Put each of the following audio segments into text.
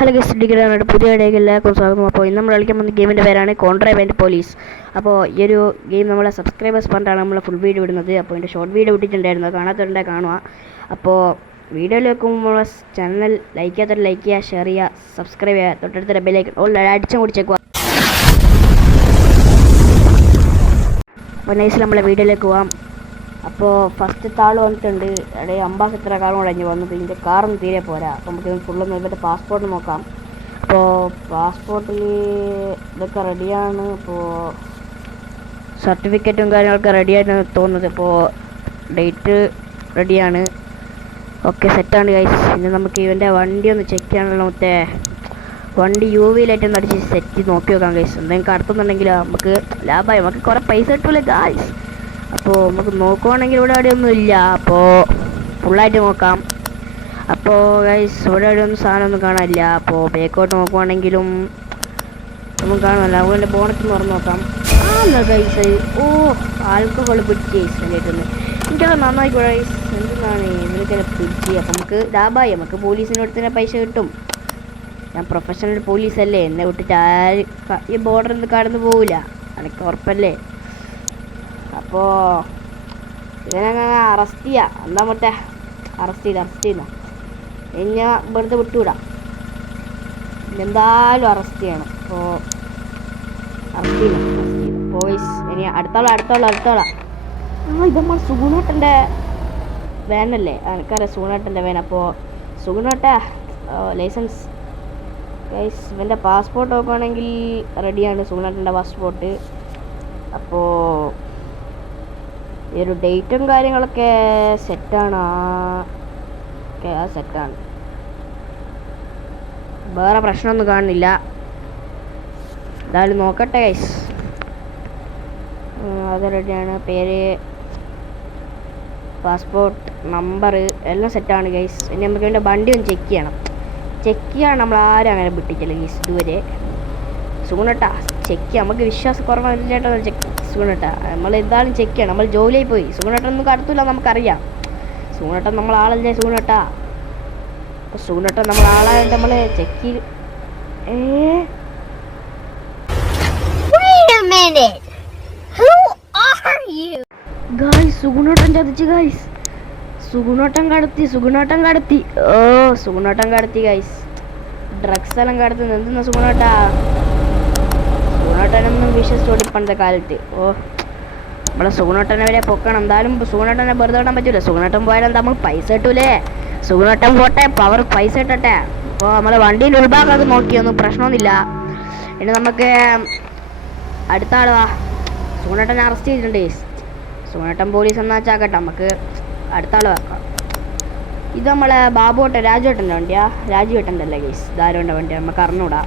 Hello guys, ഡിഗ്രിയുടെ പുതിയ വീഡിയോയിലേക്ക് എല്ലാവർക്കും സ്വാഗതം. അപ്പോൾ ഇന്ന് നമ്മൾ കളിക്കാൻ പോകുന്ന ഗെയിമിൻ്റെ പേരാണ് കോൺട്രാബാൻഡ് പോലീസ്. അപ്പോൾ ഈ ഒരു ഗെയിം നമ്മളെ സബ്സ്ക്രൈബേഴ്സ് പറഞ്ഞിട്ടാണ് നമ്മൾ ഫുൾ വീഡിയോ ഇടുന്നത്. അപ്പോൾ ഇതിൻ്റെ ഷോർട്ട് വീഡിയോ ഇട്ടിട്ടുണ്ടായിരുന്നു, കാണാത്തവരുടെ കാണുക. അപ്പോൾ വീഡിയോയിൽ വെക്കുമ്പോൾ ചാനൽ ലൈക്ക് ചെയ്യാത്തവർ ലൈക്ക് ചെയ്യുക, ഷെയർ ചെയ്യുക, സബ്സ്ക്രൈബ് ചെയ്യുക, തൊട്ടടുത്ത ബെല്ലൈക്കൺ ഓൾ അടിച്ചും കുടിച്ചേക്കുക. അപ്പോൾ നൈസിൽ നമ്മളെ വീഡിയോയിലേക്ക് പോകാം. അപ്പോൾ ഫസ്റ്റത്തെ ആൾ വന്നിട്ടുണ്ട്, ഇടയിൽ അംബാസിഡർ കാറും കഴിഞ്ഞ് വന്നു. ഇതിൻ്റെ കാറൊന്നും തീരെ പോരാ. അപ്പോൾ നമുക്ക് ഫുള്ളൊന്ന് ഇവരുടെ പാസ്പോർട്ട് നോക്കാം. അപ്പോൾ പാസ്പോർട്ടിൽ ഇതൊക്കെ റെഡിയാണ്. അപ്പോൾ സർട്ടിഫിക്കറ്റും കാര്യങ്ങളൊക്കെ റെഡിയായിട്ടാണ് തോന്നുന്നത്. അപ്പോൾ ഡേറ്റ് റെഡിയാണ്, ഓക്കെ സെറ്റാണ് ഗൈസ്. ഇനി നമുക്ക് ഇവൻ്റെ വണ്ടി ഒന്ന് ചെക്ക് ചെയ്യാനുള്ള മറ്റേ വണ്ടി UV-ലായിട്ടൊന്ന് അടിച്ച് സെറ്റ് നോക്കി നോക്കാം ഗൈസ്. എന്തെങ്കിലും കടത്തുന്നുണ്ടെങ്കിൽ നമുക്ക് ലാഭമായി, നമുക്ക് കുറേ പൈസ കിട്ടൂലേ ഗൈസ്. അപ്പോൾ നമുക്ക് നോക്കുവാണെങ്കിൽ ഇവിടെ എവിടെയൊന്നും ഇല്ല. അപ്പോൾ ഫുള്ളായിട്ട് നോക്കാം. അപ്പോൾ ഗൈസ് ഇവിടെ എവിടെയൊന്നും സാധനമൊന്നും കാണാനില്ല. അപ്പോൾ ബേക്കോട്ട് നോക്കുവാണെങ്കിലും ഒന്നും കാണുമല്ല. അതുകൊണ്ട് ബോണറ്റ് തുറന്ന് നോക്കാം. ആ ഗൈസ്, ഓ ആൽക്കഹോൾ പിടിച്ച് ഗൈസ് വേണ്ടിയിട്ടൊന്ന് എനിക്കത് നന്നായിക്കോട്ടെ ഗൈസ്. എന്താണ് ഇവർക്കെന്നെ പിടിച്ച്. അപ്പം നമുക്ക് ലാഭമായി, നമുക്ക് പോലീസിനോട് തന്നെ പൈസ കിട്ടും. ഞാൻ പ്രൊഫഷണൽ പോലീസല്ലേ, എന്നെ വിട്ടിട്ട് ആരും ഈ ബോർഡറിൽ നിന്ന് കടന്നു പോവില്ല, എനിക്ക് ഉറപ്പല്ലേ. അപ്പോൾ ഇവനങ്ങനെ അറസ്റ്റ് ചെയ്യാം. എന്താ മറ്റേ അറസ്റ്റ് ചെയ്യുന്ന ഇനി വെറുതെ വിട്ടുവിടാം. എന്തായാലും അറസ്റ്റ് ചെയ്യണം. അപ്പോൾ അറസ്റ്റ് ചെയ്യണം. പോയിസ് ഇനി അടുത്തോളാം. ഇത് നമ്മൾ സുഗുണേട്ടൻ്റെ വാനല്ലേ, എനിക്കറിയാം സുഗുണേട്ടൻ്റെ വാൻ. അപ്പോൾ സുഗുണേട്ട ലൈസൻസ് ഗൈസ്. ഇവൻ്റെ പാസ്പോർട്ട് നോക്കുകയാണെങ്കിൽ റെഡിയാണ്, സുഗുണേട്ടൻ്റെ പാസ്പോർട്ട്. അപ്പോൾ ഈ ഒരു ഡേറ്റും കാര്യങ്ങളൊക്കെ സെറ്റാണ്. ഓക്കെ, അത് സെറ്റാണ്, വേറെ പ്രശ്നമൊന്നും കാണുന്നില്ല. എന്തായാലും നോക്കട്ടെ ഗൈസ്. അത് റെഡിയാണ്, പേര്, പാസ്പോർട്ട് നമ്പർ എല്ലാം സെറ്റാണ് ഗൈസ്. ഇനി നമുക്ക് വേണ്ട വണ്ടി ഒന്ന് ചെക്ക് ചെയ്യണം. നമ്മൾ ആരും അങ്ങനെ വിട്ടിട്ടില്ല ഗൈസ് ഇതുവരെ. സുഗുണേട്ടാ ചെക്ക് ചെയ്യാം, നമുക്ക് വിശ്വാസക്കുറവില്ലാട്ടോ സുഗുണേട്ടാ. നമ്മൾ എന്തായാലും ചെക്ക് ചെയ്യണം, നമ്മൾ ജോലിയായി പോയി. സുഗുണേട്ടൊന്നും കടത്തില്ല, നമുക്കറിയാം. സുഗുണേട്ടൻ നമ്മളാളല്ലേ സുഗുണേട്ടാ. അപ്പോൾ സുഗുണേട്ടൻ നമ്മളാളായിട്ട് നമ്മൾ ചെക്ക് ചെയ്ത് സുഗുണേട്ടൻ ചതിച്ച് ഗൈസ്. സുഗുണേട്ടൻ കടത്തി. ഓ സുഗുണേട്ടൻ കടത്തി ഗൈസ്. ഡ്രഗ്സ് എല്ലാം കടത്തുന്നത് എന്തെന്നാ സുഗുണേട്ടാ. സുഗുണേട്ടനൊന്നും വിശ്വസിച്ചോടി പണ്ടത്തെ കാലത്ത്. ഓ നമ്മളെ സുഗുണേട്ടനെ വരെ പൊക്കണം. എന്തായാലും സുഗുണേട്ടനെ വെറുതെ വിടാൻ പറ്റൂല. സുഗുണേട്ടൻ പോയാലും നമുക്ക് പൈസ കിട്ടൂലേ. സുഗുണേട്ടൻ പോട്ടെ, പവർ പൈസ കിട്ടട്ടെ. അപ്പോൾ നമ്മളെ വണ്ടീൻ്റെ ഉൾഭാഗമൊക്കെ നോക്കിയൊന്നും പ്രശ്നമൊന്നുമില്ല. ഇനി നമുക്ക് അടുത്ത ആളാ. സുഗുണേട്ടനെ അറസ്റ്റ് ചെയ്തിട്ടുണ്ട്. സുഗുണേട്ടൻ പോലീസ് എന്നാ ചാക്കട്ടെ, നമുക്ക് അടുത്ത ആൾ വെക്കാം. ഇത് നമ്മളെ ബാബുവേട്ടൻ രാജുവേട്ടൻ്റെ വണ്ടിയാ, രാജുവേട്ടൻ്റെ അല്ലേ ഗൈസ്, ധാരോൻ്റെ വണ്ടിയാണ്, നമുക്ക് അറിഞ്ഞൂടാ.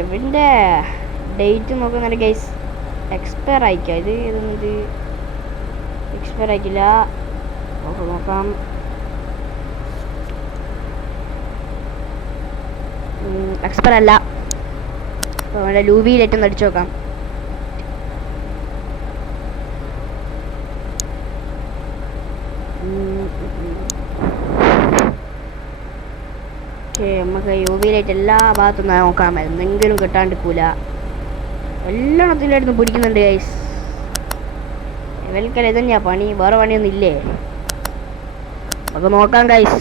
ഇവൻ്റെ ഡേറ്റ് നോക്കുന്നുണ്ട് ഗൈസ്. എക്സ്പയർ ആയിക്കാം. ഇത് എക്സ്പയർ ആയിക്കില്ല. നോക്കാം. എക്സ്പയർ അല്ല. അപ്പോൾ അവൻ്റെ UV-ലായിട്ടൊന്ന് അടിച്ചു നോക്കാം. നമുക്ക് UV-ലായിട്ട് എല്ലാ ഭാഗത്തും നോക്കാം, എന്തെങ്കിലും കിട്ടാണ്ടിരിക്കൂല. എല്ലാത്തിലായിരുന്നു പിടിക്കുന്നുണ്ട് ഗൈസ്. ഇവൽക്കല്ല ഇതന്നെയാ പണി, വേറെ പണിയൊന്നും ഇല്ലേ. നമുക്ക് നോക്കാം ഗൈസ്.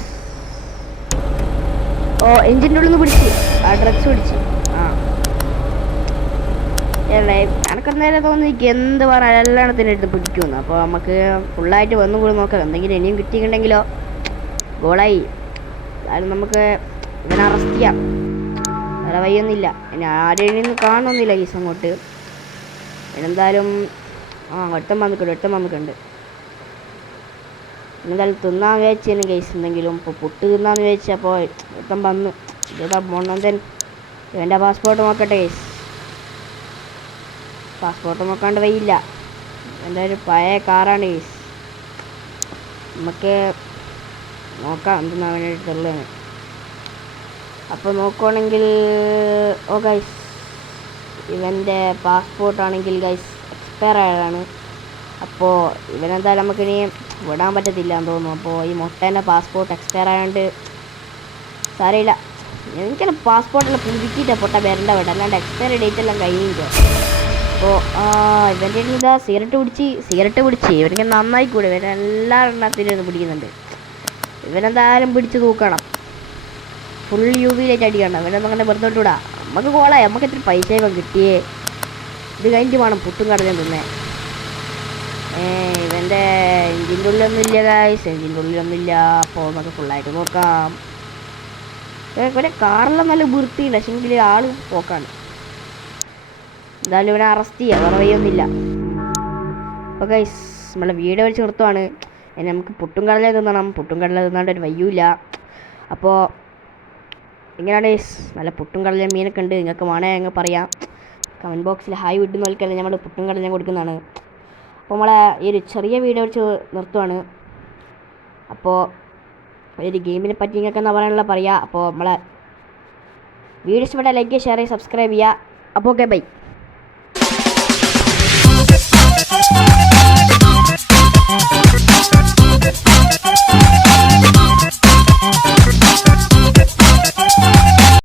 ഓ എഞ്ചിൻ്റെ ഉള്ളിൽ നിന്ന് പിടിച്ച്, ആ ഡ്രഗ്സ് പിടിച്ച്. എനക്കന്നേരം തോന്നിക്ക് എന്ത് പറഞ്ഞാൽ എല്ലാത്തിൻ്റെ അടുത്ത് പിടിക്കുമെന്ന്. അപ്പോൾ നമുക്ക് ഫുള്ളായിട്ട് വന്നും കൂടി നോക്കാം. എന്തെങ്കിലും ഇനിയും കിട്ടിയിട്ടുണ്ടെങ്കിലോ ഗോളായി. അതായത് നമുക്ക് ഇവനെ അറസ്റ്റ് ചെയ്യാം, വേറെ വയ്യൊന്നുമില്ല. ഇനി ആരെയും കാണുന്നില്ല ഗൈസ് അങ്ങോട്ട്. എന്തായാലും ഒട്ടം വന്നിട്ടുണ്ട്. എന്തായാലും തിന്നാൻ വിചാരിച്ചു ഗൈസ് എന്തെങ്കിലും. ഇപ്പോൾ പുട്ട് തിന്നാന്ന് വിചാരിച്ചപ്പോൾ ഒട്ടം വന്നു. ഇതാ മോണന്തൻ. ഇവൻ്റെ പാസ്പോർട്ട് നോക്കട്ടെ ഗൈസ്. പാസ്പോർട്ട് നോക്കാണ്ട് വയ്യില്ല. എന്തായാലും പഴയ കാറാണ് ഗൈസ്. നമുക്ക് നോക്കാം എന്തെന്നാ വേണ്ടിയിട്ടുള്ളത്. അപ്പോൾ നോക്കുവാണെങ്കിൽ ഓ ഗൈസ്, ഇവൻ്റെ പാസ്പോർട്ടാണെങ്കിൽ ഗൈസ് എക്സ്പയർ ആയതാണ്. അപ്പോൾ ഇവനെന്തായാലും നമുക്കിനി വിടാൻ പറ്റത്തില്ല എന്ന് തോന്നുന്നു. അപ്പോൾ ഈ മുട്ടേൻ്റെ പാസ്പോർട്ട് എക്സ്പയർ ആയതുകൊണ്ട് സാരമില്ല, എനിക്കെല്ലാം പാസ്പോർട്ടെല്ലാം പുതുക്കിയിട്ടാണ് പൊട്ട വരേണ്ട വേണ്ട, അല്ലാണ്ട് എക്സ്പയറി ഡേറ്റ് എല്ലാം കഴിഞ്ഞിട്ടോ. അപ്പോൾ ഇവൻ്റെ ഇതാ സിഗരറ്റ് പിടിച്ച് ഇവനൊക്കെ നന്നായി കൂടെ, ഇവൻ എല്ലാ എണ്ണത്തിനും പിടിക്കുന്നുണ്ട്. ഇവനെന്തായാലും പിടിച്ച് തൂക്കണം, ഫുൾ UV-യിലേക്ക് അടിക്കണം. ഇവനൊന്നും അങ്ങനെ വെറുതെ വിട്ടൂടാ. നമുക്ക് കോളായി, നമുക്ക് എത്ര പൈസ ഇവൻ കിട്ടിയേ. ഇത് കഴിഞ്ഞിട്ട് വേണം പുട്ടും കടലും തിന്നേ. ഇവൻ്റെ എഞ്ചിൻ്റെ ഉള്ളിലൊന്നും ഇല്ല ഗൈസ്, എഞ്ചിൻ്റെ ഉള്ളിലൊന്നും ഇല്ല. അപ്പോൾ നമുക്ക് ഫുള്ളായിട്ട് നോക്കാം. ഇവരെ കാറെല്ലാം നല്ല വൃത്തിയുണ്ട്, പക്ഷെങ്കിൽ ആൾ പോക്കാണ്. എന്തായാലും ഇവനെ അറസ്റ്റ് ചെയ്യാം, വേറെ വഴിയൊന്നുമില്ല. അപ്പോൾ ഗൈസ് നമ്മളെ വീഡിയോ വെച്ച് നിർത്തുവാണ്. ഇനി നമുക്ക് പുട്ടും കടല തിന്നണം, പുട്ടും കടല തിന്നാണ്ട് ഒരു വയ്യൂല. അപ്പോൾ എങ്ങനെയാണ് ഗൈസ്, നല്ല പുട്ടും കടല മീനൊക്കെ ഉണ്ട്, നിങ്ങൾക്ക് വേണേ ഞങ്ങൾ പറയാം. കമൻറ്റ് ബോക്സിൽ ഹായ് വിട്ടുന്ന നോക്കിയാൽ നമ്മൾ പുട്ടും കടല കൊടുക്കുന്നതാണ്. അപ്പോൾ നമ്മളെ ഈ ഒരു ചെറിയ വീഡിയോ വെച്ച് നിർത്തുവാണ്. അപ്പോൾ ഒരു ഗെയിമിനെ പറ്റി നിങ്ങൾക്ക് എന്താ പറയാനുള്ള പറയുക. അപ്പോൾ നമ്മളെ വീഡിയോ ഇഷ്ടപ്പെട്ടാൽ ലൈക്ക് ചെയ്യുക, ഷെയർ ചെയ്യുക, സബ്സ്ക്രൈബ് ചെയ്യുക. അപ്പോൾ ഓക്കെ ബൈ.